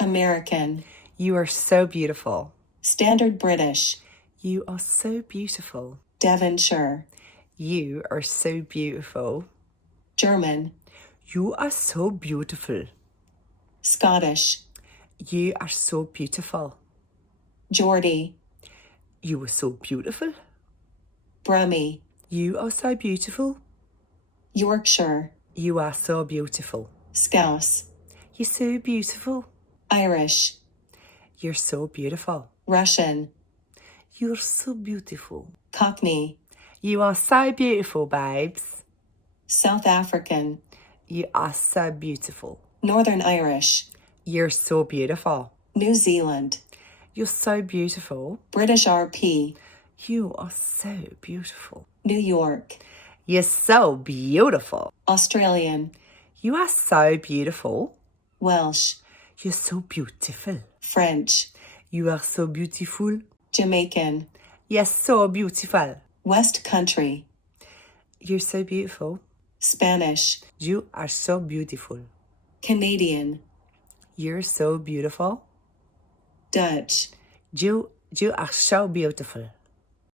American. You are so beautiful. Standard British. You are so beautiful. Devonshire. You are so beautiful. German. You are so beautiful. Scottish. You are so beautiful. Geordie. You are so beautiful. Brummie. You are so beautiful. Yorkshire. You are so beautiful. Scouse. You're so beautiful. Irish. You're so beautiful. Russian. You're so beautiful. Cockney. You are so beautiful, babes. South African. You are so beautiful. Northern Irish. You're so beautiful. New Zealand. You're so beautiful. British RP. You are so beautiful. New York. You're so beautiful. Australian. You are so beautiful. Welsh. You're so beautiful. French. You are so beautiful. Jamaican. You're so beautiful. West Country. You're so beautiful. Spanish. You are so beautiful. Canadian. You're so beautiful. Dutch. You are so beautiful.